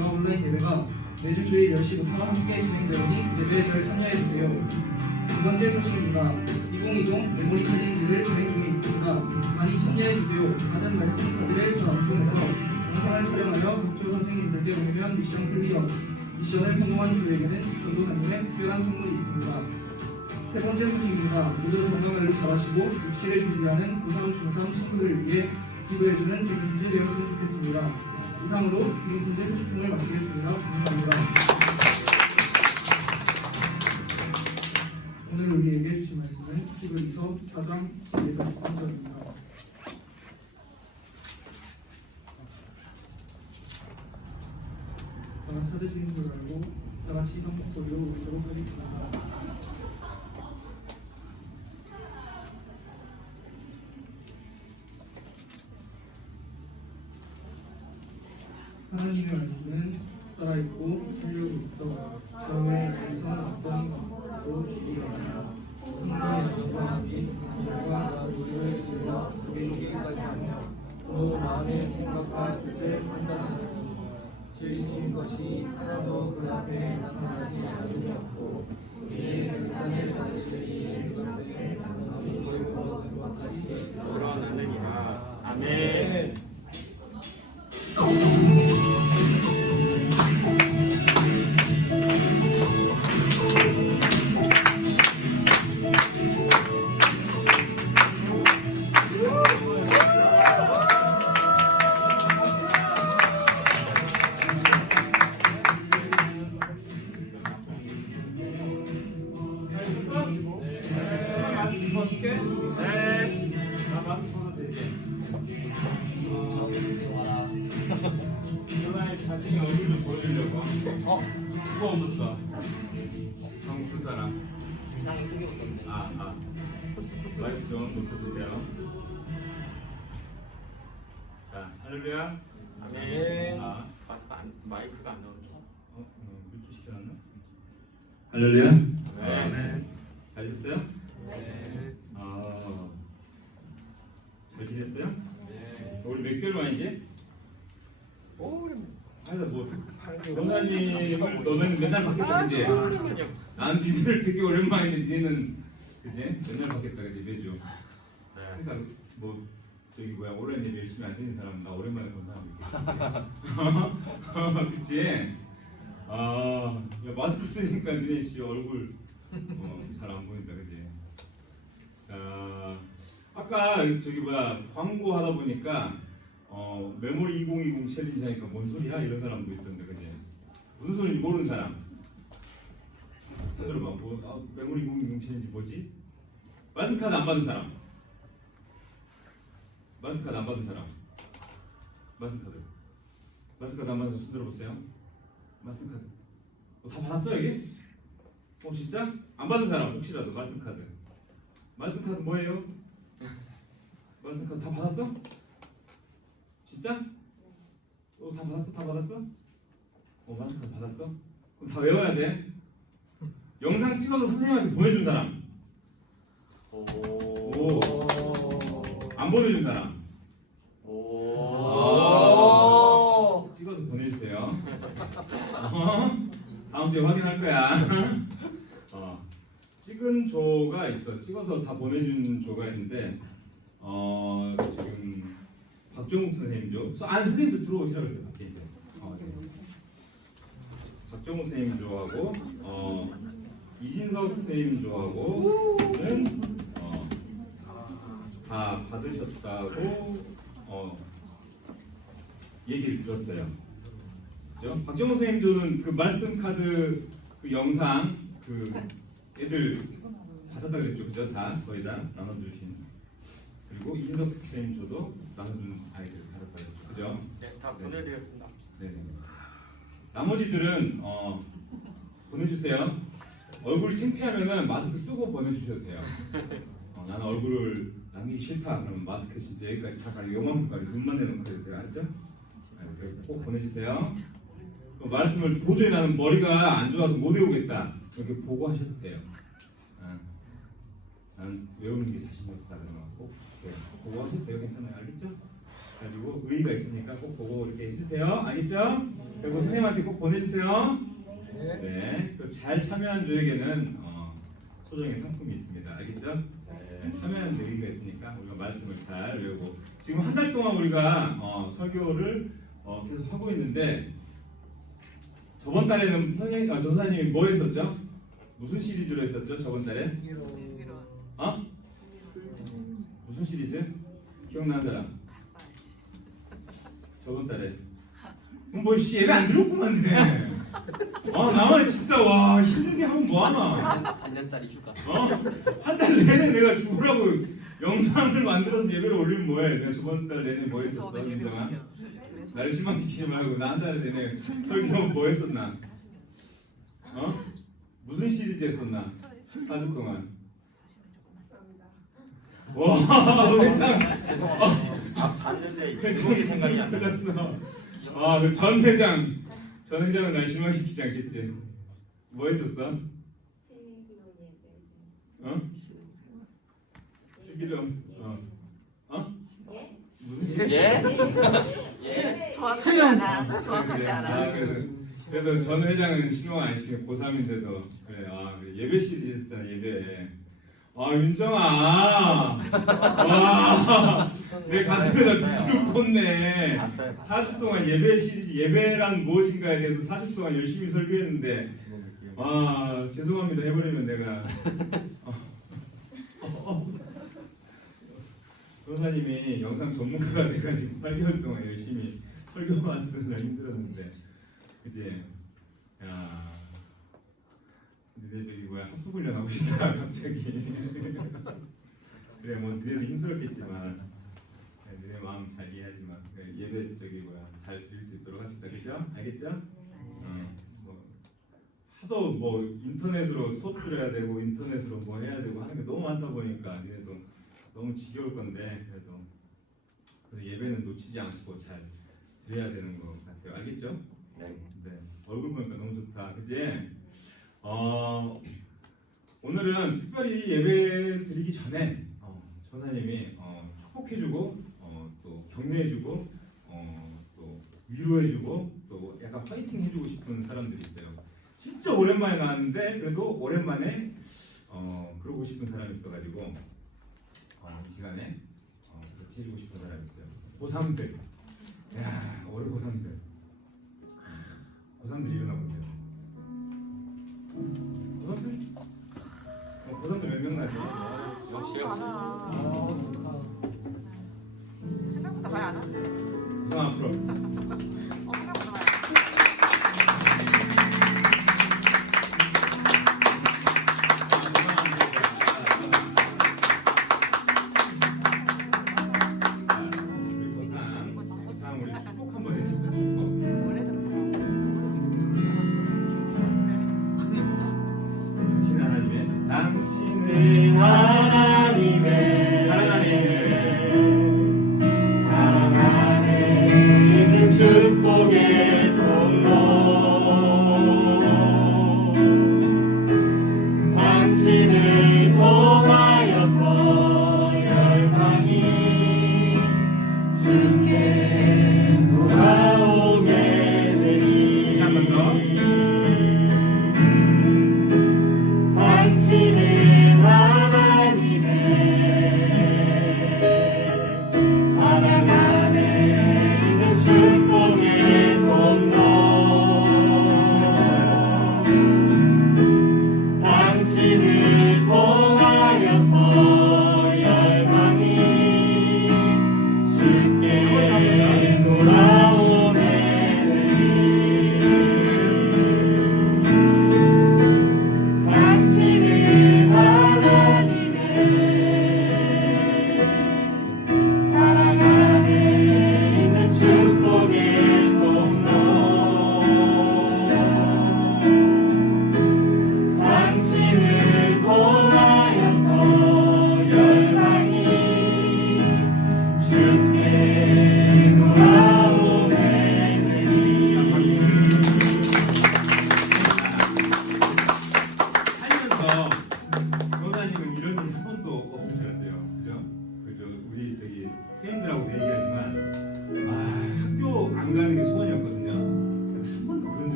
예배와 온라인 예배가 매주 주일 10시부터 함께 진행되오니 예배에 잘 참여해주세요. 두 번째 소식입니다. 2020 메모리 챌린지를 진행 중에 있습니다. 많이 참여해주세요. 받은 말씀 카드를 전 업종에서 영상을 촬영하여 목조 선생님들께 보내면 미션 클리어. 미션을 성공한 주에게는 전도사님의 특별한 선물이 있습니다. 세 번째 소식입니다. 모두 건강관리 잘하시고 입시를 준비하는 고3, 중3 친구들을 위해 기도해주는 재미있게 되었으면 좋겠습니다. 이상으로 기능문제 소식품을 마치겠습니다. 감사합니다. 오늘 우리에게 주신 말씀은 히브리서 4장 1에서 3절입니다. 다 찾으시는 줄 알고 다 같이 한 목소리로 읽도록 하겠습니다. 하나님의 말씀은 살아있고 활력이 있어 저의 이성 어떤 것도 이루어지라. 흥과의 영과 빛과 노를 질러 두개두개까지 하며 또 마음의 생각과 뜻을 판단하느니 지으신 것이 하나도 그 앞에 나타나지 않음이 없고 이에 결산을 받으실 이의 눈앞에 아무도 것과 같이 드러나느니라. 아멘. 자신의 얼굴 좀 보여주려고. 누가 웃었어? 그 사람. 인상이 크게 웃던데. 마이크 좀 높여주세요. 자, 할렐루야. 아멘. 마이크가 안 나오네. 뮤트 시켜놨나? 할렐루야. 아멘. 잘 있었어요? 네. 잘 지냈어요? 네. 우리 몇 개월 만이지? 아니다 뭐 전사님을 너는 맨날 받겠다 그지? 난 니들 되게 오랜만인데 니는 그지? 맨날 받겠다 그지 매주. 항상 뭐 저기 뭐야 온라인 예배 열심히 안 되는 사람 나 오랜만에 본 사람 있겠지. 그치? 야 마스크 쓰니까 니네 씨 얼굴 잘 안 보인다 그지? 자 아까 저기 뭐야 광고 하다 보니까 메모리 2020 챌린지 하니까 뭔 소리야? 이런 사람도 있던데 그지? 무슨 소리인지 모르는 사람 들어봐. 메모리 2020 챌린지 뭐지? 말씀카드 안 받은 사람 말씀카드 안 받은 사람 말씀카드 안 받은 사람 손 들어보세요. 말씀카드 다 받았어 이게? 진짜? 안 받은 사람 혹시라도 말씀카드 뭐예요? 말씀카드 다 받았어? 진짜? 다 받았어? 다 받았어? 말씀카드 받았어? 그럼 다 외워야 돼. 영상 찍어서 선생님한테 보내준 사람. 안 보내준 사람. 찍어서 보내주세요. 다음 주에 확인할 거야. 찍은 조가 있어. 찍어서 다 보내준 조가 있는데 지금 박종욱 선생님조. 선생님도 들어오시라고 했어요. 밖에 이제. 박종욱 선생님조하고 이진석 선생님조하고는 다 받으셨다고 얘기를 들었어요. 그죠? 박종욱 선생님조는 그 말씀 카드 그 영상 그 애들 받았다 그랬죠, 그죠? 다 거의 다 나눠주신. 그리고 이진석 선생님조도 나눠준 아이들 받았다 그랬죠, 그죠? 네, 다 보내드렸습니다. 네. 나머지들은 보내주세요. 얼굴 창피하면은 마스크 쓰고 보내주셔도 돼요. 나는 얼굴을 남기기 싫다. 그러면 마스크 진짜 여기까지 다 가리고 요만큼까지 눈만 내놓고 해도 돼요, 알죠? 꼭 보내주세요. 말씀을 도저히 나는 머리가 안 좋아서 못 외우겠다. 이렇게 보고하셔도 돼요. 나는 외우는 게 자신이 없다 그러면 꼭 보고하셔도 돼요. 괜찮아요, 알겠죠? 가지고 의의가 있으니까 꼭 보고 이렇게 해주세요. 알겠죠? 그리고 선생님한테 꼭 보내주세요. 네. 그 잘 참여한 조에게는 소정의 상품이 있습니다. 알겠죠? 네, 참여하는 의의가 있으니까 우리가 말씀을 잘 외우고 지금 한 달 동안 우리가 설교를 계속 하고 있는데 저번 달에는 전사님이 뭐 했었죠? 무슨 시리즈로 했었죠? 저번 달에? 무슨 시리즈? 기억나는 사람? 저번 달에 뭐 예배 안 들었구만 니네. 나만 진짜 와 힘들게 하면 뭐하나. 반년짜리 휴가. 한 달 내내 내가 죽으라고 영상을 만들어서 예배를 올리면 뭐해. 내가 저번 달 내내 뭐 했었어 민정아? 나를 실망시키지 말고 나 한 달 내내 설교 뭐 했었나? 무슨 시리즈 했었나? 4주 동안. 와, 회장. 봤는데 회장이 생각이 안 나. 났어. 그 전 회장은 날 실망시키지 않겠지. 뭐 했었어? 슬기로운. 무슨 시리즈? 예? 정확하지 않아. 정확하지 않아. 그래도 전 회장은 실망 안 시키고 고3인데도 그래. 예배 시리즈 했었잖아 예배. 윤정아, 와, 내 가슴에다 빛을 꽂네. 4주 동안 예배 시리즈 예배란 무엇인가에 대해서 4주 동안 열심히 설교했는데, 죄송합니다 해버리면 내가. 전사님이 영상 전문가가 돼가지고 8개월 동안 열심히 설교하는 날 힘들었는데, 그지? 야. 니네 저기 합숙훈련 하고 싶다 갑자기. 그래 뭐 니네도 힘들었겠지만 니네 마음 잘 이해하지만 예배 잘 드릴 수 있도록 합시다. 그죠? 알겠죠? 뭐 하도 뭐 인터넷으로 수업 들어야 되고 인터넷으로 뭐 해야 되고 하는 게 너무 많다 보니까 니네도 너무 지겨울 건데 그래도 예배는 놓치지 않고 잘 드려야 되는 것 같아요. 알겠죠? 네. 얼굴 보니까 너무 좋다. 그지? 오늘은 특별히 예배 드리기 전에 전사님이 축복해주고 또 격려해주고 또 위로해주고 또 약간 화이팅 해주고 싶은 사람들이 있어요. 진짜 오랜만에 나왔는데 그래도 오랜만에 그러고 싶은 사람이 있어가지고 이 시간에 그렇게 해주고 싶은 사람이 있어요. 고3들. 야, 올해 고3들. 고3들 일어나보세요. 고등학교 몇 명 나지? 생각보다 많이 안 하네. 구상 앞으로. 생각보다 많이 우리 고상 우리 축복 한번 해주세요.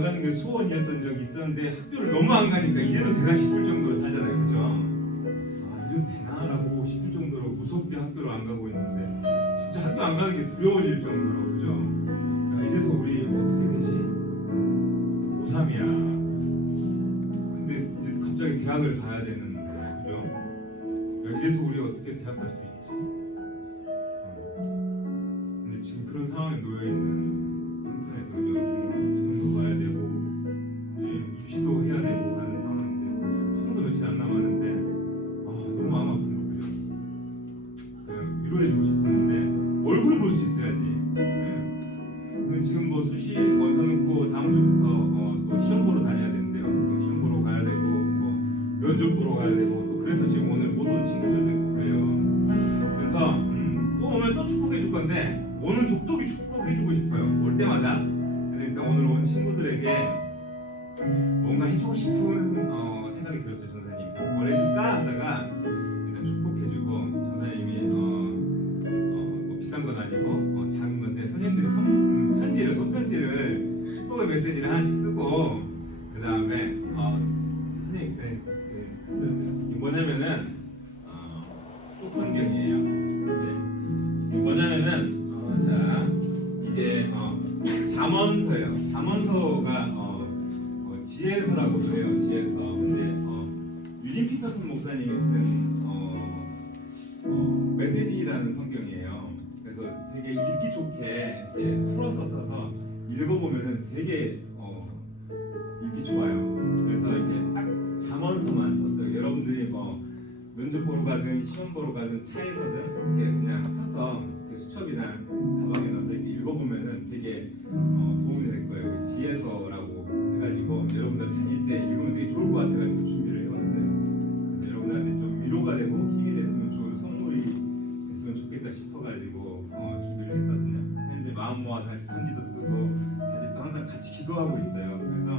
안 가는 게 소원이었던 적이 있었는데 학교를 너무 안 가니까 이래도 되나 싶을 정도로 살잖아요, 그죠? 아, 이래도 되나라고 싶을 정도로 무섭게 학교를 안 가고 있는데 진짜 학교 안 가는 게 두려워질 정도로, 그죠? 야, 이래서 우리 어떻게 되지? 고3이야. 근데 이제 갑자기 대학을 가야 되는 거야, 그죠? 야, 이래서 우리 어떻게 대학 갈 수 있지? 근데 지금 그런 상황에 놓여 있는 한편에서 수능도 가야 되고 이제 입시도 해야 되고 하는 상황인데 수능도 며칠 안 남았는데 너무 마음 아픈 거 그죠? 그냥 위로해주고 싶었는데 얼굴 볼 수 있어야지. 근데 지금 뭐 수시 원서 넣고 다음 주부터 또 시험 보러 다녀야 되는데요. 또 시험 보러 가야 되고 뭐 면접 보러 가야 되고 또 그래서 지금 오늘 못 온 친구들도 있고 그래요. 그래서 또 오면 또 축복해 줄 건데 오늘 족족이 축복해 주고 싶어요. 올 때마다. 그래서 일단 오늘 온 친구들에게 뭔가 해주고 싶은 생각이 들었어요. 전사님 뭘 해줄까 하다가 일단 축복해주고 전사님이 뭐 비싼 건 아니고 작은 건데 선생님들이 손편지를 축복의 메시지를 하나씩 쓰고 그 다음에 선생님 이게 뭐냐면은 쪽성경이에요. 이게 뭐냐면은 자 이게 잠언서예요. 잠언서가 지혜서라고 그래요. 지혜서. 근데 유진 피터슨 목사님이 쓴 메시지라는 성경이에요. 그래서 되게 읽기 좋게 이렇게 풀어서 써서 읽어보면은 되게 읽기 좋아요. 그래서 이렇게 딱 잠언서만 썼어요. 여러분들이 뭐 면접 보러 가든 시험 보러 가든 차에서든 이렇게 그냥 펴서 수첩이나 가방에 넣어서 이렇게 읽어보면은 되게 도움이 될 거예요. 지혜서라고 해가지고 여러분들 다닐 때 읽으면 되게 좋을 것 같아가지고 준비를 해왔어요. 여러분들한테 좀 위로가 되고 힘이 됐으면 좋은 선물이 됐으면 좋겠다 싶어가지고 준비를 했거든요. 선생님들 마음 모아서 다시 편지도 쓰고 다시 또 항상 같이 기도하고 있어요. 그래서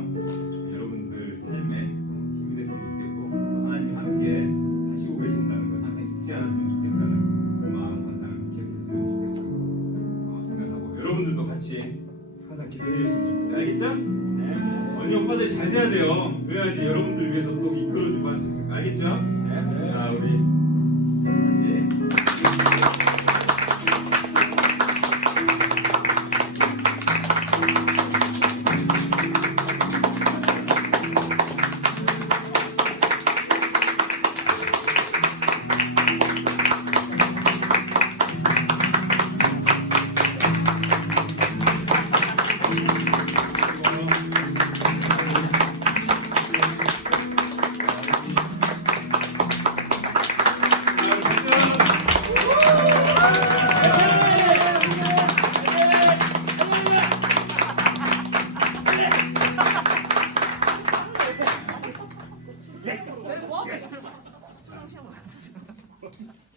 여러분들 삶에 힘이 됐으면 좋겠고 또 하나님이 함께 하시고 계신다는 걸 항상 잊지 않았으면 좋겠다는 그 마음 항상 기억했으면 좋겠고 생각하고 여러분들도 같이 항상 기도해 줬으면 좋겠어요. 알겠죠? 네. 언니 오빠들 잘 돼야 돼요. 그래야지 여러분들 위해서 또 이끌어주고 할 수 있을까? 알겠죠? 네. 자 우리 다시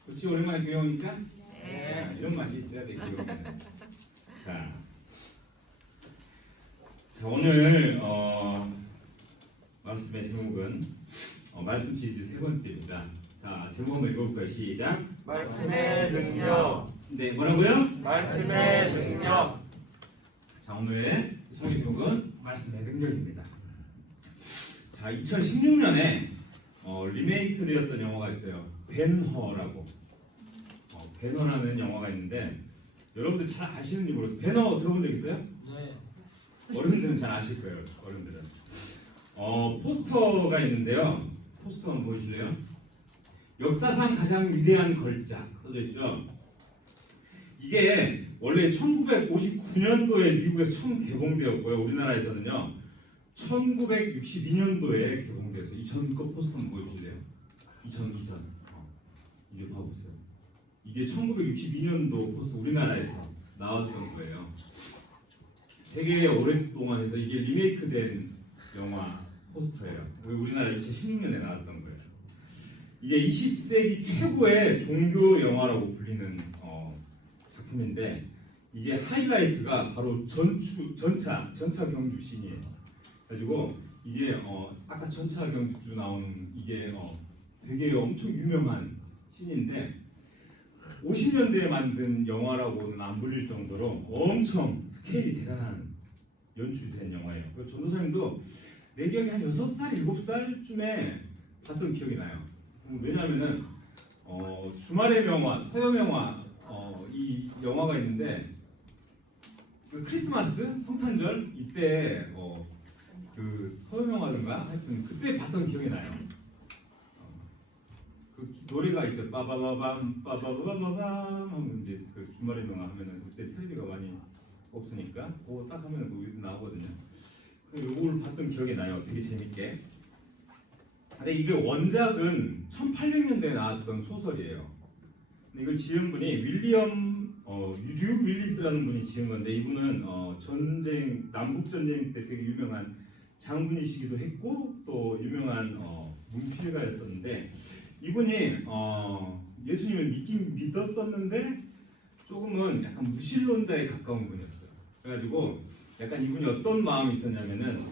그렇지 오랜만에 교회 오니까 이런 맛이 있어야 돼 교회. 자 오늘 말씀의 제목은 말씀 시리즈 세 번째입니다. 자 제목 한번 읽어볼까요? 시작. 말씀의 능력. 네 뭐라고요? 말씀의 능력. 자 오늘의 설교 제목은 말씀의 능력입니다. 자 2016년에 리메이크 되었던 영화가 있어요. 벤허라고. 배너라는 영화가 있는데 여러분들 잘 아시는지 모르겠어요. 배너 들어본 적 있어요? 네. 어른들은 잘 아실 거예요. 어른들은. 포스터가 있는데요. 포스터 한번 보여주실래요? 역사상 가장 위대한 걸작 써져 있죠. 이게 원래 1959년도에 미국에서 처음 개봉되었고요. 우리나라에서는요 1962년도에 개봉되었어요. 이 전 거 포스터 한번 보여주실래요? 이전 이게 봐보세요. 이게 1962년도 포스터 우리나라에서 나왔던 거예요. 되게 오랫동안 해서 이게 리메이크된 영화 포스터예요. 우리나라 2016년에 나왔던 거예요. 이게 20세기 최고의 종교 영화라고 불리는 작품인데 이게 하이라이트가 바로 전차 경주 씬이에요. 그래가지고 이게 아까 전차 경주 나오는 이게 되게 엄청 유명한 씬인데 50년대에 만든 영화라고는 안 불릴 정도로 엄청 스케일이 대단한 연출된 영화예요. 그 전도사님도 내 기억에 한 6살, 7살쯤에 봤던 기억이 나요. 왜냐하면은 주말의 명화, 토요명화 이 영화가 있는데 그 크리스마스 성탄절 이때 그 토요명화인가 하여튼 그때 봤던 기억이 나요. 그 노래가 있어요. 빠바바밤 빠바바바밤 하면 이제 그 주말의 명화 하면은 그때 텔레비가 많이 없으니까 그거 딱 하면은 그 나오거든요. 이걸 봤던 기억이 나요. 되게 재밌게. 근데 이게 원작은 1800년대에 나왔던 소설이에요. 근데 이걸 지은 분이 윌리엄 윌리스라는 분이 지은 건데 이분은 전쟁 남북 전쟁 때 되게 유명한 장군이시기도 했고 또 유명한 문필가였었는데 이분이 예수님을 믿었었는데 조금은 약간 무신론자에 가까운 분이었어요. 그래가지고 약간 이분이 어떤 마음이 있었냐면은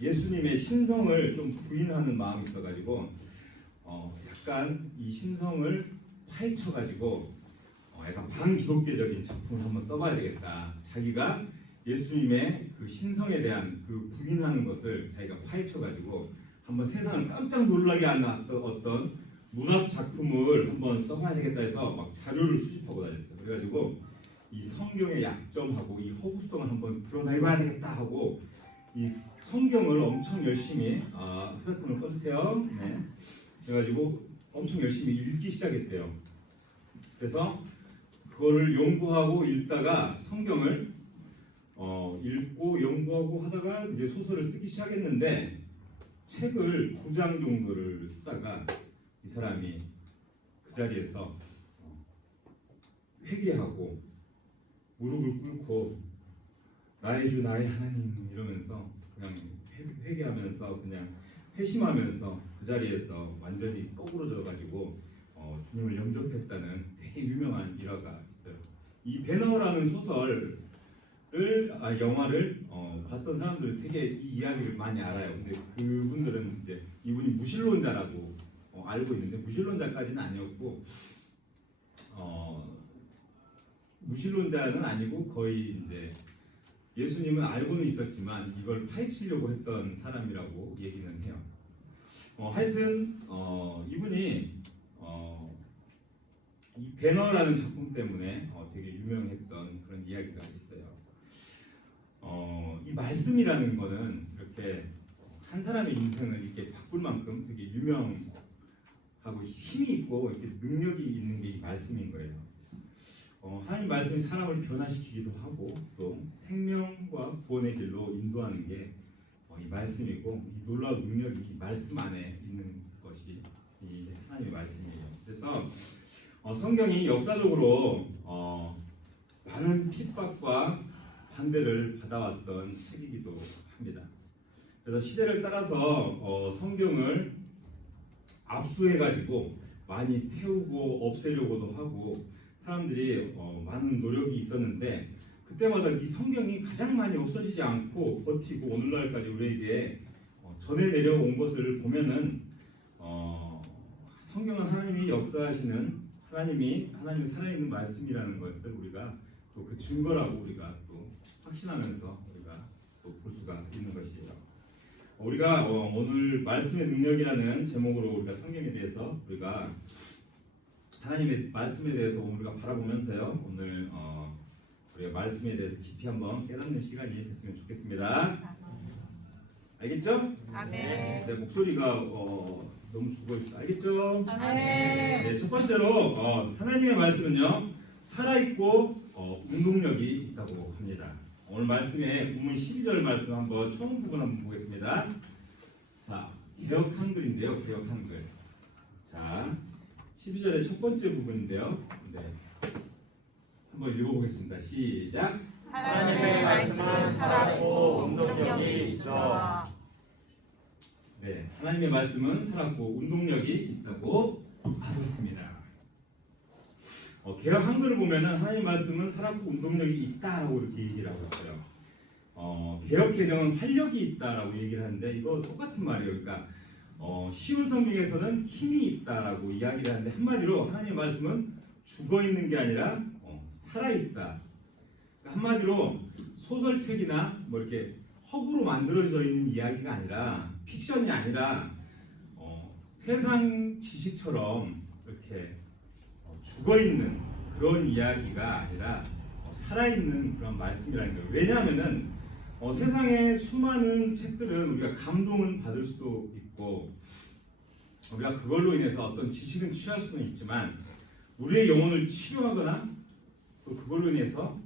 예수님의 신성을 좀 부인하는 마음이 있어가지고 약간 이 신성을 파헤쳐가지고 약간 반기독교적인 작품을 한번 써봐야 되겠다. 자기가 예수님의 그 신성에 대한 그 부인하는 것을 자기가 파헤쳐가지고 한번 세상을 깜짝 놀라게 하는 어떤 문학 작품을 한번 써봐야 되겠다 해서 막 자료를 수집하고 다녔어요. 그래가지고 이 성경의 약점하고 이 허구성을 한번 드러내봐야 되겠다 하고 이 성경을 엄청 열심히 휴대폰을 꺼주세요. 네. 그래가지고 엄청 열심히 읽기 시작했대요. 그래서 그거를 연구하고 읽다가 성경을 읽고 연구하고 하다가 이제 소설을 쓰기 시작했는데 책을 9장 정도를 쓰다가 이 사람이 그 자리에서 회개하고 무릎을 꿇고 나의 주 나의 하나님 이러면서 그냥 회개하면서 그냥 회심하면서 그 자리에서 완전히 거꾸로져 가지고 주님을 영접했다는 되게 유명한 일화가 있어요. 이 배너라는 소설을 영화를 봤던 사람들은 되게 이 이야기를 많이 알아요. 근데 그분들은 이제 이분이 무신론자라고 알고 있는데 무신론자까지는 아니었고 무신론자는 아니고 거의 이제 예수님은 알고는 있었지만 이걸 파헤치려고 했던 사람이라고 얘기는 해요. 하여튼 이분이 이 배너라는 작품 때문에 되게 유명했던 그런 이야기가 있어요. 이 말씀이라는 거는 이렇게 한 사람의 인생을 이렇게 바꿀 만큼 되게 유명하고 힘이 있고 이렇게 능력이 있는 게 이 말씀인 거예요. 하나님 말씀이 사람을 변화시키기도 하고 또 생명과 구원의 길로 인도하는 게 이 말씀이고 이 놀라운 능력이 이 말씀 안에 있는 것이 이 하나님의 말씀이에요. 그래서 성경이 역사적으로 많은 핍박과 반대를 받아왔던 책이기도 합니다. 그래서 시대를 따라서 성경을 압수해가지고 많이 태우고 없애려고도 하고 사람들이 많은 노력이 있었는데 그때마다 이 성경이 가장 많이 없어지지 않고 버티고 오늘날까지 우리에게 전해 내려온 것을 보면은 성경은 하나님이 역사하시는 하나님의 살아있는 말씀이라는 것을 우리가 또 그 증거라고 우리가 또 확신하면서 우리가 또 볼 수가 있는 것이에요. 우리가 오늘 말씀의 능력이라는 제목으로 우리가 성경에 대해서 우리가 하나님의 말씀에 대해서 우리가 바라보면서요 오늘 우리가 말씀에 대해서 깊이 한번 깨닫는 시간이 됐으면 좋겠습니다. 알겠죠? 아멘. 내 목소리가 너무 죽어 있어. 알겠죠? 아멘. 네, 첫 번째로 하나님의 말씀은요 살아 있고 운동력이 있다고 합니다. 오늘 말씀에 본문 12절 말씀 한번 처음 부분 한번 보겠습니다. 자, 개역 한글인데요. 개역 한글. 자, 12절의 첫 번째 부분인데요. 네. 한번 읽어보겠습니다. 시작. 하나님의 말씀은 살았고 운동력이 있어. 네, 하나님의 말씀은 살았고 운동력이 있다고 하고 있습니다. 개역 한글을 보면은 하나님 말씀은 살았고 운동력이 있다라고 이렇게 얘기를 하고 있어요. 개역 개정은 활력이 있다라고 얘기를 하는데 이거 똑같은 말이에요. 그러니까 쉬운 성경에서는 힘이 있다라고 이야기를 하는데 한마디로 하나님 말씀은 죽어 있는 게 아니라 살아 있다. 그러니까 한마디로 소설책이나 뭐 이렇게 허구로 만들어져 있는 이야기가 아니라 픽션이 아니라 세상 지식처럼 이렇게 죽어 있는 그런 이야기가 아니라 살아있는 그런 말씀이라는 거예요. 왜냐하면은 세상의 수많은 책들은 우리가 감동은 받을 수도 있고 우리가 그걸로 인해서 어떤 지식은 취할 수는 있지만 우리의 영혼을 치료하거나 또 그걸로 인해서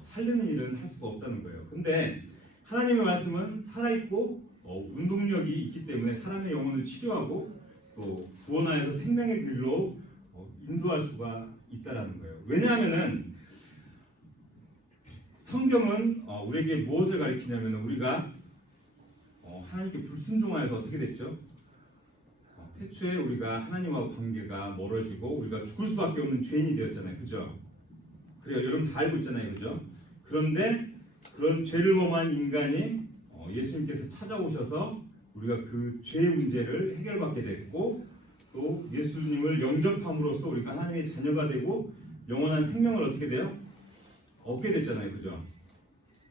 살리는 일은 할 수가 없다는 거예요. 근데 하나님의 말씀은 살아있고 운동력이 있기 때문에 사람의 영혼을 치료하고 또 구원하여서 생명의 길로 인도할 수가 있다라는 거예요. 왜냐하면은 성경은 우리에게 무엇을 가리키냐면 우리가 하나님께 불순종하여서 어떻게 됐죠? 태초에 우리가 하나님과 관계가 멀어지고 우리가 죽을 수밖에 없는 죄인이 되었잖아요. 그죠? 그래요. 여러분 다 알고 있잖아요. 그죠? 그런데 그런 죄를 범한 인간이 예수님께서 찾아오셔서 우리가 그 죄의 문제를 해결받게 됐고 또 예수님을 영접함으로써 우리가 하나님의 자녀가 되고 영원한 생명을 어떻게 돼요? 얻게 됐잖아요. 그죠?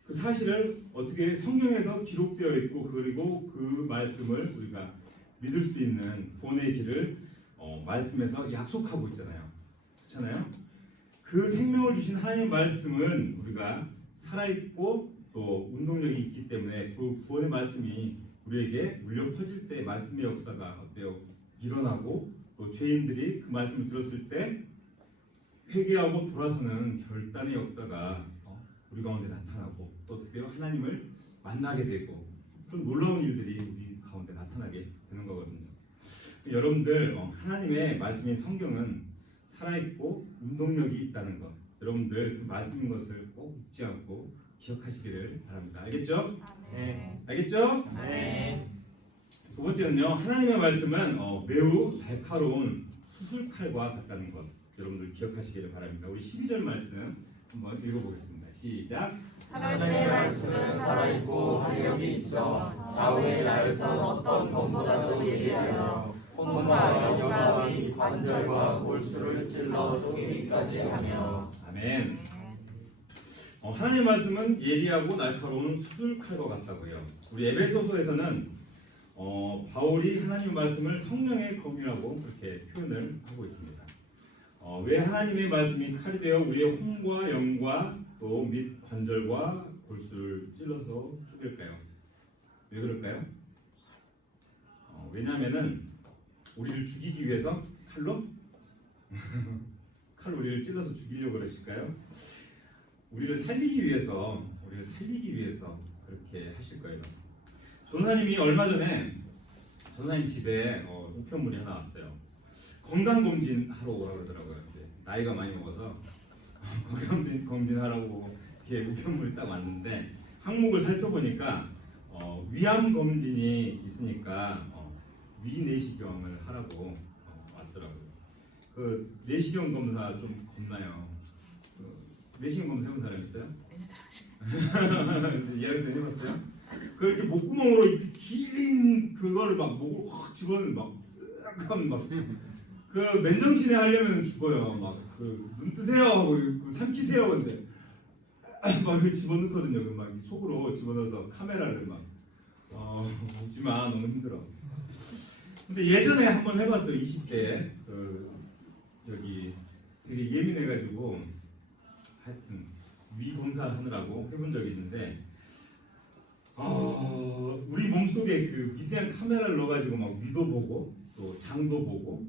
그 사실을 어떻게 성경에서 기록되어 있고 그리고 그 말씀을 우리가 믿을 수 있는 구원의 길을 말씀에서 약속하고 있잖아요. 그렇잖아요? 그 생명을 주신 하나님의 말씀은 우리가 살아있고 또 운동력이 있기 때문에 그 구원의 말씀이 우리에게 울려 퍼질 때 말씀의 역사가 어때요? 일어나고 또 죄인들이 그 말씀을 들었을 때 회개하고 돌아서는 결단의 역사가 우리 가운데 나타나고 또 어떻게 하나님을 만나게 되고 그런 놀라운 일들이 우리 가운데 나타나게 되는 거거든요. 여러분들 하나님의 말씀인 성경은 살아있고 운동력이 있다는 것 여러분들 그 말씀인 것을 꼭 잊지 않고 기억하시기를 바랍니다. 알겠죠? 네. 알겠죠? 네. 두 번째는요. 하나님의 말씀은 매우 날카로운 수술칼과 같다는 것 여러분들 기억하시기를 바랍니다. 우리 12절 말씀 한번 읽어보겠습니다. 시작. 하나님의 말씀은 살아있고 활력이 있어 좌우에 날선 어떤 검보다도 예리하여 혼과 영과 및 관절과 골수를 찔러 쪼개기까지 하며. 아멘. 하나님의 말씀은 예리하고 날카로운 수술칼과 같다고요. 우리 에베소서에서는 바울이 하나님의 말씀을 성령의 검이라고 그렇게 표현을 하고 있습니다. 왜 하나님의 말씀이 칼이 되어 우리의 혼과 영과 또 및 관절과 골수를 찔러서 죽일까요? 왜 그럴까요? 왜냐하면은 우리를 죽이기 위해서 칼로 우리를 찔러서 죽이려고 그러실까요? 우리를 살리기 위해서 그렇게 하실 거예요. 전사님이 얼마 전에 전사님 집에 우편물이 하나 왔어요. 건강검진 하러 오라고 그러더라고요. 이제 나이가 많이 먹어서 건강검진 하라고 이렇게 우편물이 딱 왔는데 항목을 살펴보니까 위암 검진이 있으니까 위 내시경을 하라고 왔더라고요. 그 내시경 검사 좀 겁나요. 내시경 검사 해본 사람 있어요? 이야기에서 해봤어요? 그렇게 목구멍으로 이렇게 긴 그걸 막 목을 확 집어넣는 그 맨정신에 하려면 죽어요. 막 그 눈 뜨세요 하고 그 삼키세요 근데 막 이렇게 집어넣거든요. 막 속으로 집어넣어서 카메라를 막 먹지마 너무 힘들어. 근데 예전에 한번 해봤어요. 20대에 저기 되게 예민해가지고 하여튼 위 검사하느라고 해본 적이 있는데 우리 몸속에 그 미세한 카메라를 넣어가지고 막 위도 보고 또 장도 보고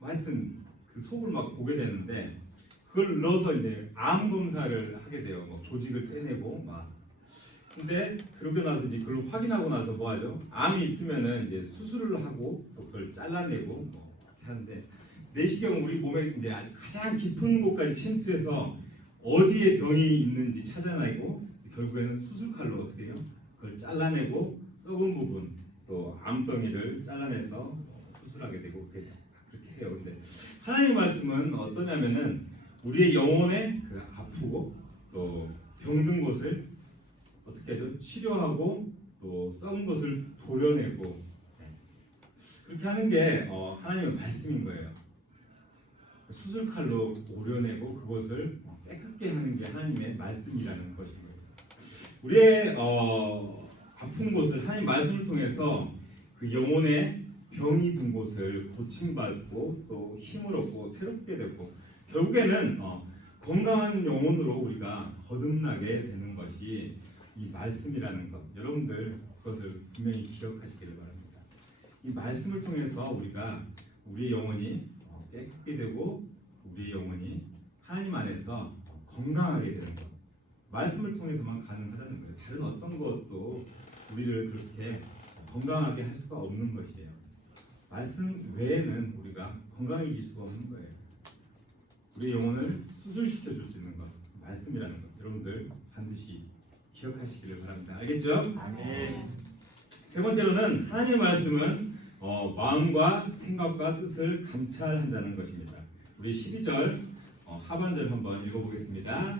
하여튼 그 속을 막 보게 되는데 그걸 넣어서 이제 암 검사를 하게 돼요. 막 조직을 떼내고 막. 근데 그러고 나서 이제 그걸 확인하고 나서 뭐 하죠? 암이 있으면은 이제 수술을 하고 또 그걸 잘라내고 뭐 이렇게 하는데 내시경 우리 몸에 이제 가장 깊은 곳까지 침투해서 어디에 병이 있는지 찾아내고 결국에는 수술칼로 어떻게 해요? 그걸 잘라내고 썩은 부분 또 암덩이를 잘라내서 수술하게 되고 그렇게 해요. 근데 하나님의 말씀은 어떠냐면은 우리의 영혼의 그 아프고 또 병든 곳을 어떻게 하죠? 치료하고 또 썩은 것을 도려내고 그렇게 하는 게 하나님의 말씀인 거예요. 수술칼로 오려내고 그것을 깨끗게 하는 게 하나님의 말씀이라는 것인 거예요. 우리의 아픈 곳을 하나님 말씀을 통해서 그 영혼의 병이 든 곳을 고침받고 또 힘을 얻고 새롭게 되고 결국에는 건강한 영혼으로 우리가 거듭나게 되는 것이 이 말씀이라는 것. 여러분들 그것을 분명히 기억하시기를 바랍니다. 이 말씀을 통해서 우리가 우리의 영혼이 깨끗게 되고 우리의 영혼이 하나님 안에서 건강하게 되는 것. 말씀을 통해서만 가능하다는 거예요. 다른 어떤 것도 우리를 그렇게 건강하게 할 수가 없는 것이에요. 말씀 외에는 우리가 건강해질 수가 없는 거예요. 우리의 영혼을 수술시켜 줄 수 있는 것, 말씀이라는 것. 여러분들 반드시 기억하시기를 바랍니다. 알겠죠? 아멘. 세 번째로는 하나님의 말씀은 마음과 생각과 뜻을 감찰한다는 것입니다. 우리 12절 하반절 한번 읽어보겠습니다.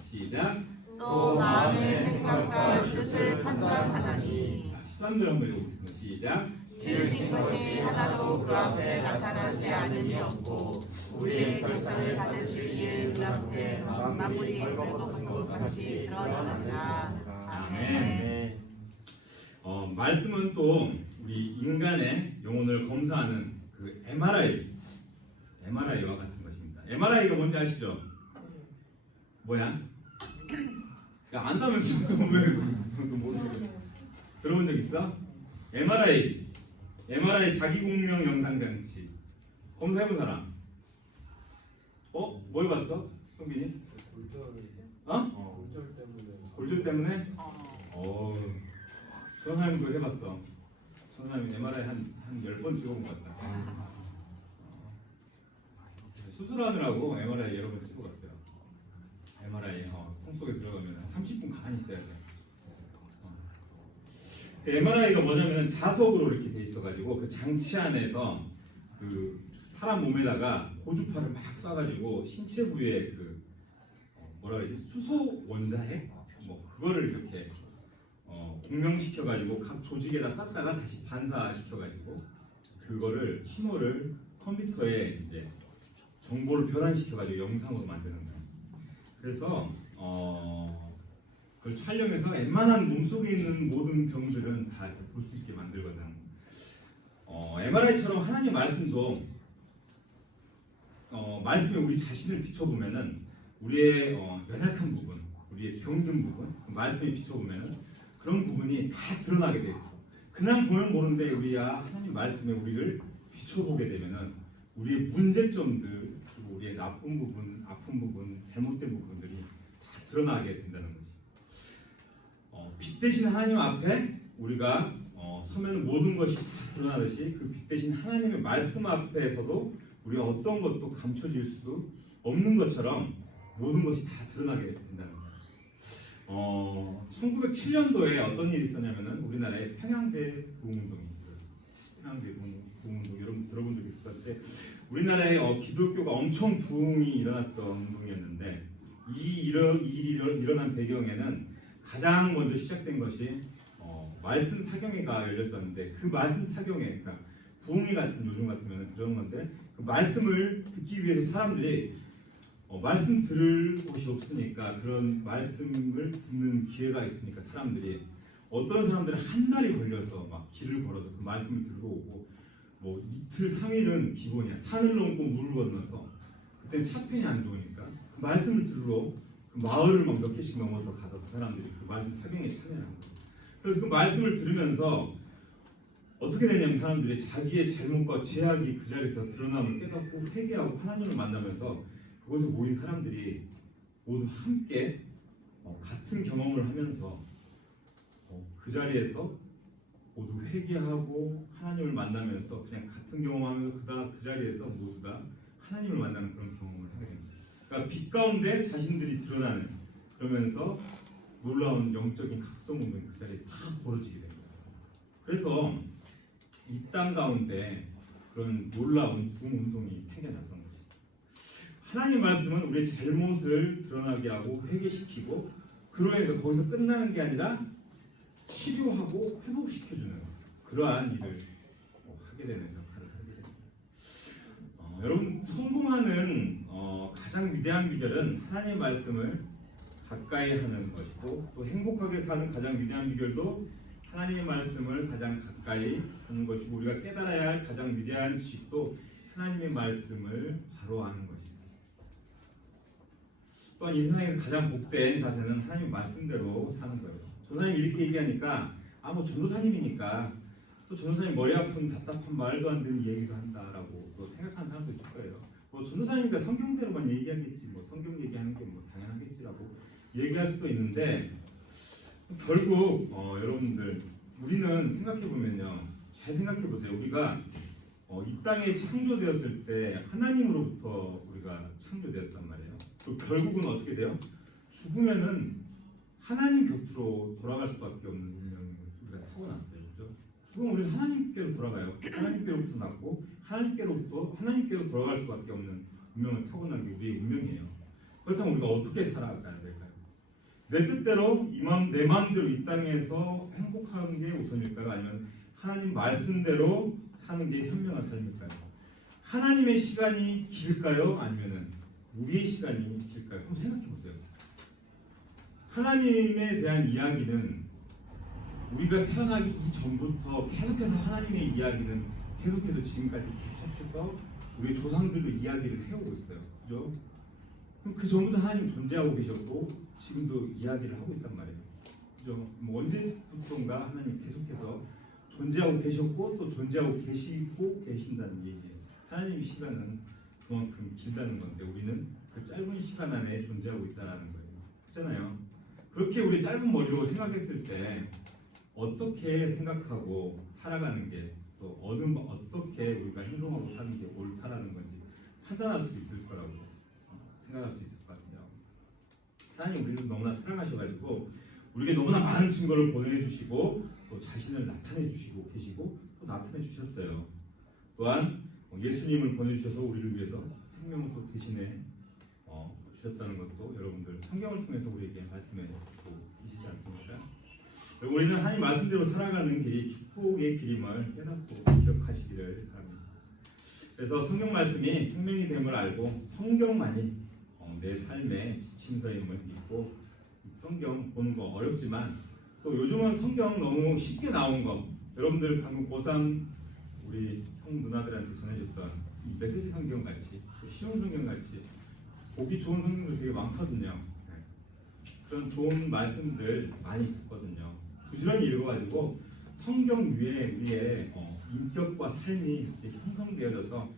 시작. 또 마음의 생각과 뜻을 판단하나니 13절 한번 읽어보겠습니다. 시작. 지으신 것이 하나도 그 앞에 나타나지 않음이 없고 우리의 결산을 받으실 이의 눈앞에 만물이 벌거벗은 것 같이 드러나느니라. 아멘. 말씀은 또 우리 인간의 영혼을 검사하는 그 MRI와 같은 것입니다. MRI가 뭔지 아시죠? 뭐야? 야, 안다면서 또 왜 모르겠어? 들어본 적 있어? MRI 자기공명 영상 장치 검사해본 사람? 뭐 해봤어? 성빈이? 골절 때문에? 선생님도 해봤어. 선생님 MRI 한 10번 찍어본 것 같다. 수술하느라고 MRI 여러 번 찍어봤어요. MRI 통 속에 들어가면 한 30분 가만히 있어야 돼. 그 MRI가 뭐냐면 자석으로 이렇게 돼 있어가지고 그 장치 안에서 그 사람 몸에다가 고주파를 막 쏴가지고 신체 부위에 그 뭐라 그러지? 수소 원자핵 뭐 그거를 이렇게 공명시켜가지고 각 조직에다 쐈다가 다시 반사시켜가지고 그거를 신호를 컴퓨터에 이제 정보를 변환시켜가지고 영상으로 만드는 거예요. 그래서 그걸 촬영해서 웬만한 몸속에 있는 모든 병들은 다 볼 수 있게 만들거든. MRI처럼 하나님 말씀도 말씀에 우리 자신을 비춰보면은 우리의 연약한 부분, 우리의 병든 부분, 그 말씀에 비춰보면은 그런 부분이 다 드러나게 돼 있어. 그냥 보면 모르는데 우리가 하나님 말씀에 우리를 비춰보게 되면은 우리의 문제점들, 그리고 우리의 나쁜 부분, 아픈 부분, 잘못된 부분들이 다 드러나게 된다는 거지. 빛 대신 하나님 앞에 우리가 서면 모든 것이 다 드러나듯이 그 빛 대신 하나님의 말씀 앞에서도 우리가 어떤 것도 감춰질 수 없는 것처럼 모든 것이 다 드러나게 된다는 거예요. 1907년도에 어떤 일이 있었냐면은 우리나라에 평양대 부흥운동이 있었어요. 평양대 부흥운동 여러분 들어본 적 있을 것 같은데 우리나라에 기독교가 엄청 부흥이 일어났던 운동이었는데 이 일이 일어난 배경에는 가장 먼저 시작된 것이 말씀 사경회가 열렸었는데 그 말씀 사경회, 그러니까 부흥회 같은 요즘 같으면 그런 건데 그 말씀을 듣기 위해서 사람들이 말씀 들을 곳이 없으니까 그런 말씀을 듣는 기회가 있으니까 사람들이 어떤 사람들은 한 달이 걸려서 막 길을 걸어서 그 말씀을 들고 오고 뭐 이틀 3일은 기본이야. 산을 넘고 물을 건너서 그때 차편이 안 좋으니까 그 말씀을 들으러 그 마을을 막 몇 개씩 넘어서 가서 그 사람들이 그 말씀 사경에 참여하는 거예요. 그래서 그 말씀을 들으면서 어떻게 되냐면 사람들이 자기의 잘못과 죄악이 그 자리에서 드러남을 깨닫고 회개하고 하나님을 만나면서 그곳에 모인 사람들이 모두 함께 같은 경험을 하면서 그 자리에서 모두 회개하고 하나님을 만나면서 그냥 같은 경험하면서 그 자리에서 모두 다 하나님을 만나는 그런 경험을 하게 됩니다. 그러니까 빛 가운데 자신들이 드러나는 그러면서 놀라운 영적인 각성 운동이 그 자리에 다 벌어지게 됩니다. 그래서 이 땅 가운데 그런 놀라운 부흥 운동이 생겨났던 거죠. 하나님 말씀은 우리의 잘못을 드러나게 하고 회개시키고 그로 인해서 거기서 끝나는 게 아니라 치료하고 회복시켜주는 그러한 일을 하게 되는 역할을 하게 됩니다. 여러분 성공하는 가장 위대한 비결은 하나님의 말씀을 가까이 하는 것이고 또 행복하게 사는 가장 위대한 비결도 하나님의 말씀을 가장 가까이 하는 것이고 우리가 깨달아야 할 가장 위대한 지식도 하나님의 말씀을 바로 아는 것입니다. 또한 이 세상에서 가장 복된 자세는 하나님의 말씀대로 사는 거예요. 전도사님이 이렇게 얘기하니까 뭐 전도사님이니까 또 전도사님 머리 아픈 답답한 말도 안 되는 얘기도 한다라고 또 생각하는 사람도 있을 거예요. 뭐 전도사님이니까 성경대로만 얘기하겠지, 뭐 성경 얘기하는 게 뭐 당연하겠지라고 얘기할 수도 있는데 결국 여러분들 우리는 생각해 보면요, 잘 생각해 보세요. 우리가 이 땅에 창조되었을 때 하나님으로부터 우리가 창조되었단 말이에요. 그 결국은 어떻게 돼요? 죽으면은 하나님 곁으로 돌아갈 수밖에 없는 운명을 우리가 타고났어요. 그렇죠? 죽으면 우리는 하나님께로 돌아가요. 하나님께로부터 났고 하나님께로 돌아갈 수밖에 없는 운명을 타고난 게 우리의 운명이에요. 그렇다면 우리가 어떻게 살아가야 될까요? 내 뜻대로 내 마음대로 이 땅에서 행복한 게 우선일까요? 아니면 하나님 말씀대로 사는 게 현명한 삶일까요? 하나님의 시간이 길까요? 아니면 우리의 시간이 길까요? 한번 생각해 보세요. 하나님에 대한 이야기는 우리가 태어나기 이전부터 계속해서 하나님의 이야기는 계속해서 지금까지 계속해서 우리 조상들도 이야기를 해오고 있어요. 그죠? 그럼 그 전부터 하나님 존재하고 계셨고 지금도 이야기를 하고 있단 말이에요. 그죠? 뭐 언제부턴가 하나님 계속해서 존재하고 계셨고 또 존재하고 계시고 계신다는 얘기예요. 하나님의 시간은 그만큼 길다는 건데 우리는 그 짧은 시간 안에 존재하고 있다는 거예요. 그렇잖아요. 그렇게 우리 짧은 머리로 생각했을 때 어떻게 생각하고 살아가는 게 또 어떻게 우리가 행동하고 사는 게 옳다라는 건지 판단할 수 있을 거라고 생각할 수 있을 것 같아요. 하나님 우리를 너무나 사랑하셔가지고 우리에게 너무나 많은 증거를 보내주시고 또 자신을 나타내 주시고 계시고 또 나타내 주셨어요. 또한 예수님을 보내주셔서 우리를 위해서 생명을 또 대신에 주셨다는 것도 여러분들 성경을 통해서 우리에게 말씀해 주고 계시지 않습니까? 우리는 하나님 말씀대로 살아가는 길이 축복의 길임을 깨닫고 기억하시기를 바랍니다. 그래서 성경 말씀이 생명이 됨을 알고 성경만이 내 삶의 지침서임을 믿고 성경 보는 거 어렵지만 또 요즘은 성경 너무 쉽게 나온 거 여러분들 방금 고3 우리 형 누나들한테 전해줬던 이 메시지 성경 같이 쉬운 성경 같이 보기 좋은 성경들 되게 많거든요. 그런 좋은 말씀들 많이 있거든요. 부지런히 읽어가지고 성경 위에 우리의 인격과 삶이 이렇게 형성되어져서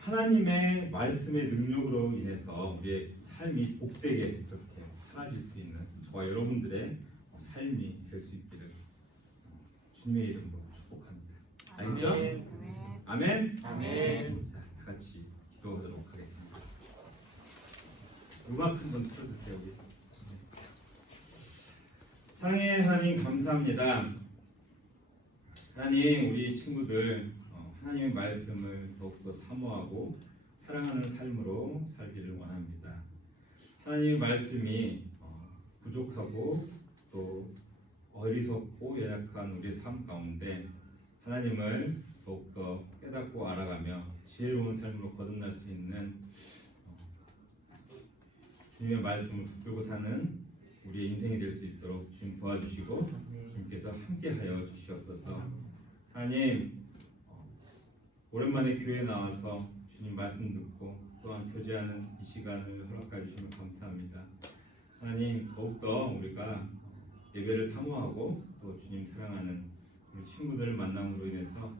하나님의 말씀의 능력으로 인해서 우리의 삶이 복되게 그렇게 사라질 수 있는 저와 여러분들의 삶이 될 수 있기를 주님의 이름으로 축복합니다. 알겠죠? 아멘. 아멘. 자, 다 같이 기도하도록 하겠습니다. 음악 한번 틀어주세요. 우리. 사랑의 하나님 감사합니다. 하나님 우리 친구들 하나님의 말씀을 더욱더 사모하고 사랑하는 삶으로 살기를 원합니다. 하나님의 말씀이 부족하고 또 어리석고 연약한 우리의 삶 가운데 하나님을 더욱더 깨닫고 알아가며 지혜로운 삶으로 거듭날 수 있는 주님의 말씀을 붙들고 사는 우리의 인생이 될 수 있도록 주님 도와주시고 주님께서 함께하여 주시옵소서. 하나님 오랜만에 교회에 나와서 주님 말씀 듣고 또한 교제하는 이 시간을 허락해 주시면 감사합니다. 하나님 더욱더 우리가 예배를 사모하고 또 주님 사랑하는 우리 친구들을 만남으로 인해서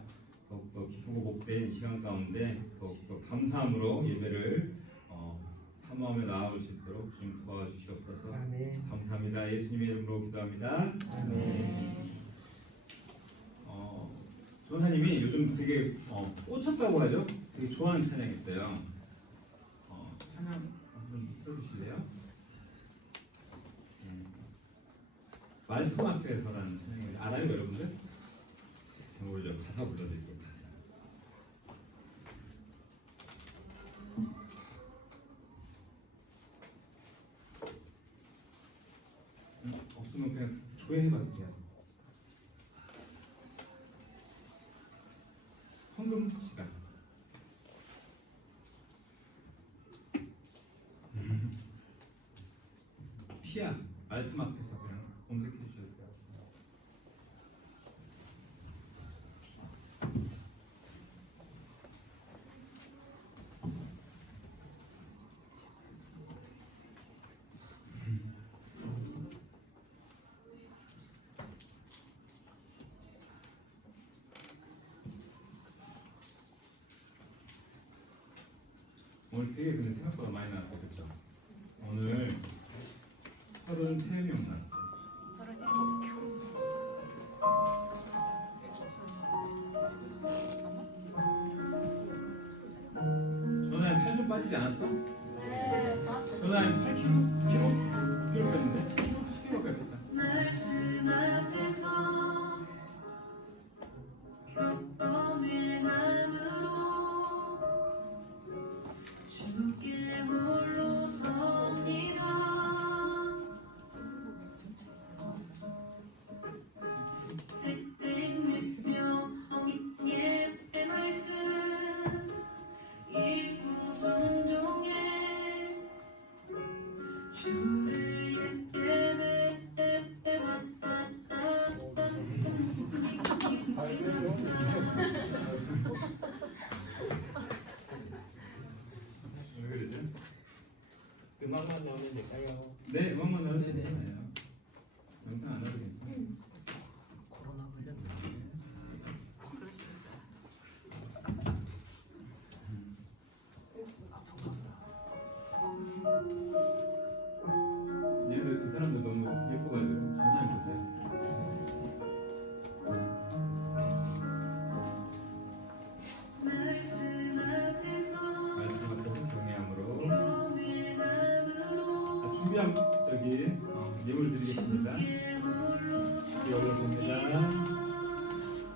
더욱더 기쁘고 복된 이 시간 가운데 더욱더 감사함으로 예배를 사모하며 나아올 수 있도록 주님 도와주시옵소서. 아멘. 감사합니다. 예수님의 이름으로 기도합니다. 아멘. 전사님이 요즘 되게 꽂혔다고 하죠? 되게 좋아하는 찬양이 있어요. 찬양 한번 틀어주실래요? 말씀 앞에서라는 찬양이 알아요, 여러분들? 모르죠? 가사 불러드릴게요. 가사. 없으면 그냥 조회해봐도 돼요. 헌금 시간. 검색해 주셔도 될 것 같습니다. 오늘 되게 근데 생각보다 많이 나왔어요, 그렇죠? 오늘 33명 나왔어요. 전화에 살 좀 빠지지 않았어? 전화에 8kg? kg 뺐는데? kg 뺐다. 말씀 앞에서 겪어내 안으로 주께 홀로 섭니다. 색된 능력 예배 말씀 읽고 순종해 주를 예배해. 왜 그러죠? 음악만 나오면 될까요? 네, 음악만 나와도 괜찮아요. 영상 안 나와도 괜찮아요. 코로나 걸렸네. 얘들 그 사람들 너무 예뻐가지고 전화해 보세요. 말씀 앞에서 말씀 앞에서 경외함으로 경외함으로 자, 준비한 저기 예물 드리겠습니다. 주께 홀로 여기서입니다.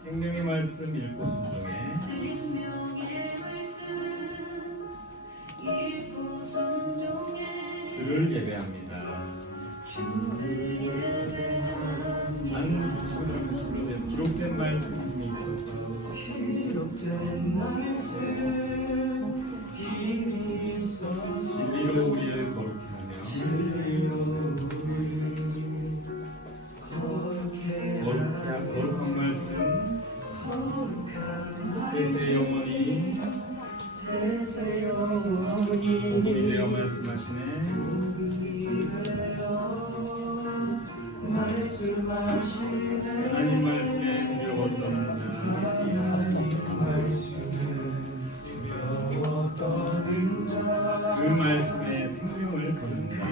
생명의 말씀 읽고 순종해. 생명의 말씀 읽고 순종해 주를 예배합니다. 주를 예배합니다. 많은 소리를 부르는 기록된 말씀이 있어서 기록된 말씀 힘이 있어서 진리로 우리를 거룩해 하며 진리로 우리 거룩한 말씀 세세 영원히 세세 영원히 복음이 되어 말씀하시네. 말씀하시네 하나님 말씀에 두려워 떠나자. 그 말씀에 생명을 거는 자.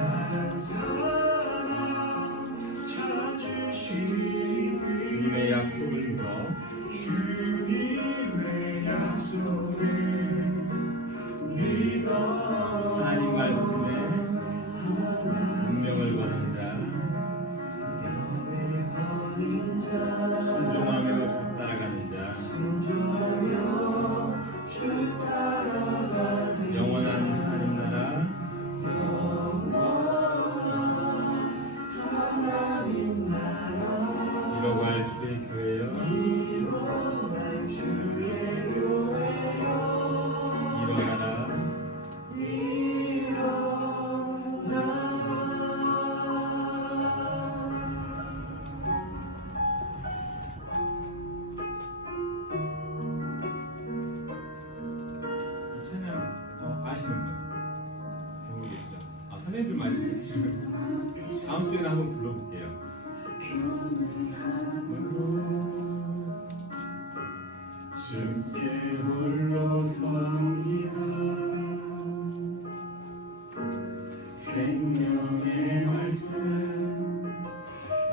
한 사람 찾으시면 주님의 약속을 믿어 하나님 말씀에 운명을 거는 자, 순종하며 주 따라가는 자, 영원한 하나님 나라 이뤄갈 주의 교회여 일어나라. 이 찬양 아시는 분 모르겠죠? 아 선생님들 아시겠어요? 다음 주에는 한번 불러볼게요. 주께 홀로 섭니다. 생명의 말씀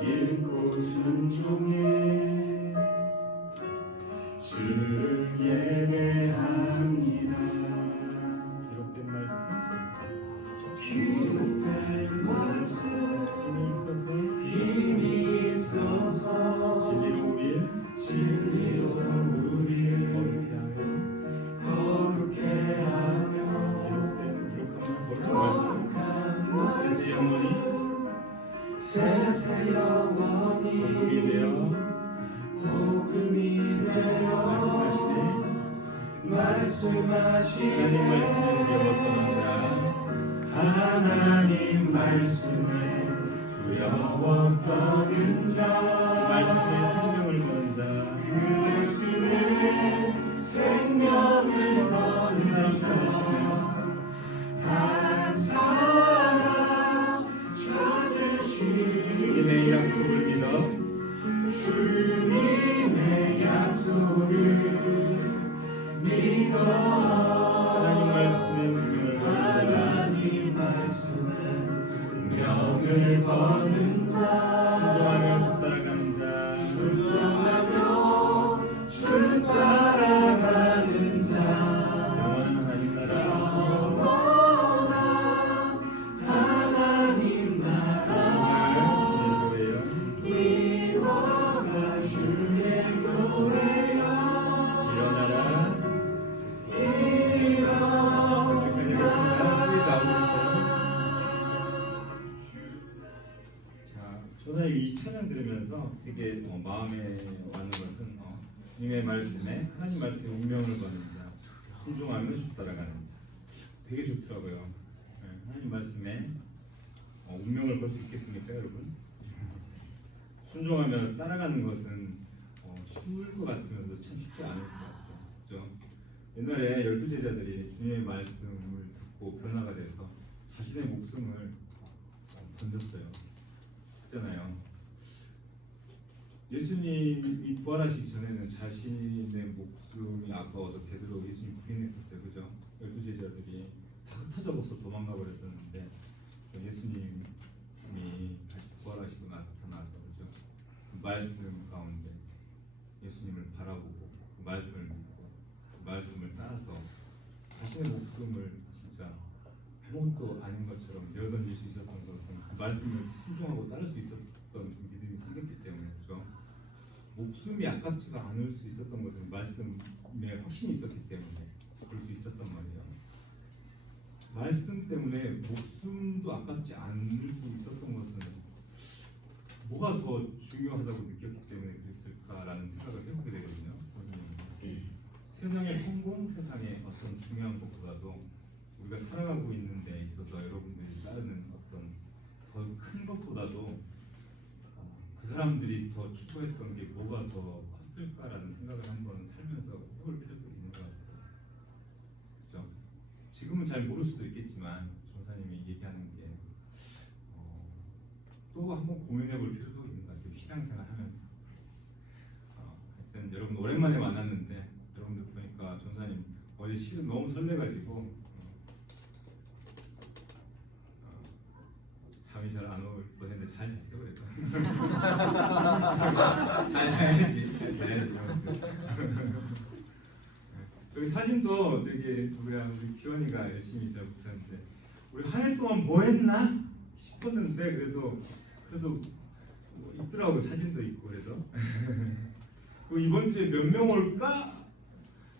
읽고 순종해 주를 예배합니다. 기록된 말씀 힘이 있어서 진리로 우리를 거룩해 하며 거룩한 말씀 세세 영원히 복음이 되어 말씀하시네 하나님 말씀에 두려워 떠는 자 말씀에 생명을 거는 자 그 말씀에 생명을 거는 자 한 사람 찾으시니 주님의 약속을 믿어 주님의 약속을 믿어 하나님 말씀에 명을 거는 자 순종하며 주 따라가는 자 영원한 하나님 나라 이루어가 주의 교회여 저는 이 찬양 들으면서 되게 마음에 와는 것은 주님의 말씀에 하나님 말씀에 운명을 거는 자 순종하며 주 따라가는 자 되게 좋더라고요. 네, 하나님 말씀에 운명을 걸 수 있겠습니까, 여러분? 순종하며 따라가는 것은 쉬울 것 같으면서 참 쉽지 않을 것 같아요. 그렇죠? 옛날에 12제자들이 주님의 말씀을 듣고 변화가 돼서 자신의 목숨을 던졌어요. 그잖아요. 예수님이 부활하시기 전에는 자신의 목숨이 아까워서 베드로 예수님 부인했었어요. 그죠? 12제자들이 다 흩어져서 도망가 버렸었는데 예수님이 다시 부활하시고 나타나서 그죠? 그 말씀 가운데 예수님을 바라보고 그 말씀을 믿고 그 말씀을 따라서 자신의 목숨을 진짜 아무것도 아닌 것처럼 내어던질 수 있었던 것은 그 말씀을 순종하고 따를 수 있었던 믿음이 생겼기 때문에 그죠? 목숨이 아깝지가 않을 수 있었던 것은 말씀에 확신이 있었기 때문에 그럴 수 있었단 말이에요. 말씀 때문에 목숨도 아깝지 않을 수 있었던 것은 뭐가 더 중요하다고 느꼈기 때문에 그랬을까라는 생각을 해보게 되거든요. 세상의 성공, 세상의 어떤 중요한 것보다도 우리가 살아가고 있는 데 있어서 여러분들이 따르는 어떤 더 큰 것보다도 그 사람들이 더 추구했던 게 뭐가 더 컸을까라는 생각을 한번 살면서 해볼 필요도 있는 것 같아요. 그렇죠? 지금은 잘 모를 수도 있겠지만 전사님이 얘기하는 게 또 한번 고민해볼 필요도 있는 것 같아요. 신앙생활 하면서 하여튼 여러분 오랜만에 만났는데 여러분들 보니까 전사님 어제 실은 너무 설레가지고 잠이 잘 안 올 뻔했는데 잘 자세요. 잘 자야지. 잘 자야지. 여기 사진도 저기 우리 기원이가 열심히 붙였는데 우리 한 해 동안 뭐 했나 싶었는데 그래도 뭐 있더라고. 사진도 있고 그래도. 그리고 이번 주에 몇 명 올까?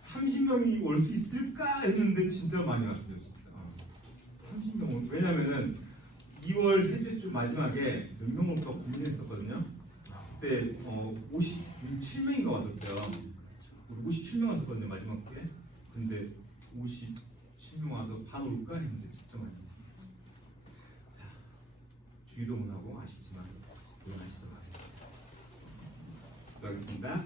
30명이 올 수 있을까 했는데 진짜 많이 왔어요. 진짜. 30명. 왜냐면은 2월 셋째 주 마지막에 몇 명 올까 고민했었거든요. 그때 57명인가 왔었어요. 우리 57명 왔었거든요 마지막 때. 근데 57명 와서 반 올까 했는데 진짜 많이 왔어요. 자, 주기도문 하고 아쉽지만 응원하시도록 하겠습니다.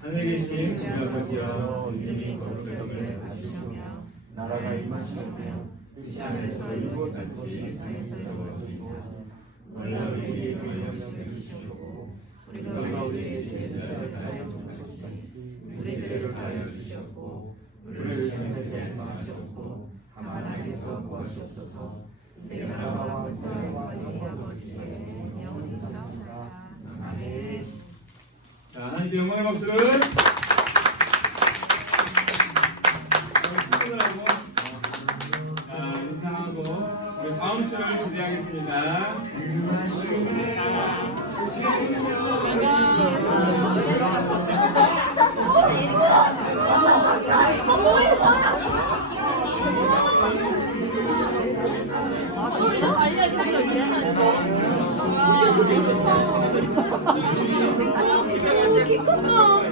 하늘에 계신 우리 아버지여, 이름이 거룩하게 받으시오며 나라가 임하시오며 뜻이 하늘에서 이루어진 것이 땅에서 이루어지고 우리가 우리에게 용서해 주시옵고 우리가 우리에게 죄를 사하여 주옵소서. 우리 죄를 사하여 주시옵고 우리를 시험하게 하지 마시옵고 다만 악에서 구하시옵소서. 내 나라와 권세와 영광이 아버지께 영원히 있사옵나이다. 아멘. 자, 하나님께 영광의 박수를. 자, 인사하고 우리 다음 주를 기대하겠습니다. 관리하기 힘들어. 키 컸다.